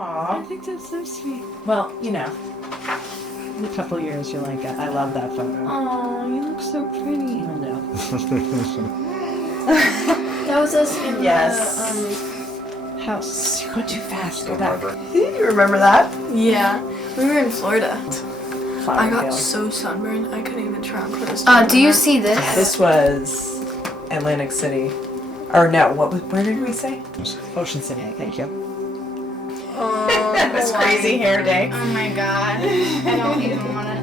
I think that's so sweet. Well, in a couple years, you're like, I love that photo. Oh, you look so pretty. I know. That was us in the house. You went too fast. Go back. You remember that? Yeah, we were in Florida. I got Field. so sunburned, I couldn't even try on clothes. Do you see this? This was Atlantic City. Or no, where did we say? Ocean City, thank you. That's crazy hair day. Oh my god. I don't even want it.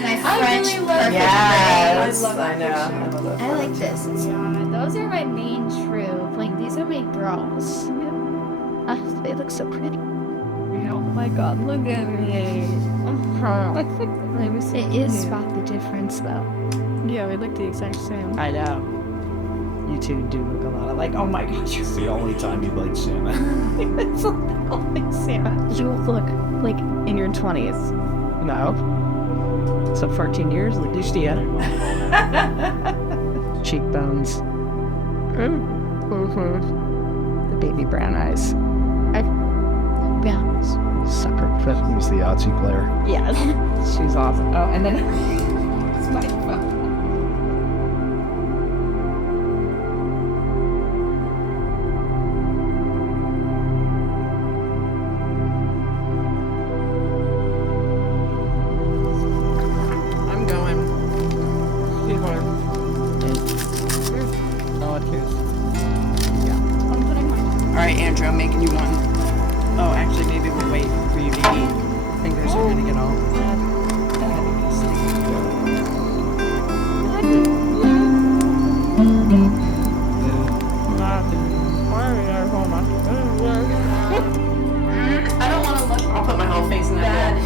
Nice I French really love perfect Yes, I love I know. that I love that I like this. Those are my main troop. Like, these are my girls. They look so pretty. Oh my god, look at me. It is spot the difference, though. Yeah, we look the exact same. I know. You two do look a lot alike. Oh my gosh, It's the only time you like Santa. it's like Santa. You look like in your 20s. No. So 14 years, at least you. Cheekbones. The baby brown eyes. Yeah. Sucker. He's the Yahtzee player. Yes. She's awesome. Oh, and then it's my phone. I'm going. She's going. Oh, it's yours. Yeah. I'm putting mine. All right, Andrew, I'm making you one. Oh, actually, maybe we'll wait for you to eat. Fingers are gonna get all. I don't want to look I'll put my whole face in that.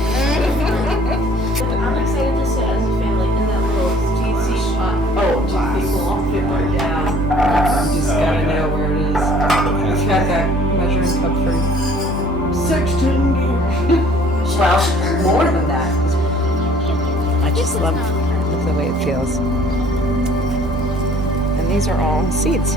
I'm excited to sit as a family in that little GC shot. Oh, GC paper, yeah. You just gotta know where it is. I've got that measuring cup for 16 years. Well, more than that. I just love the way it feels. And these are all seeds.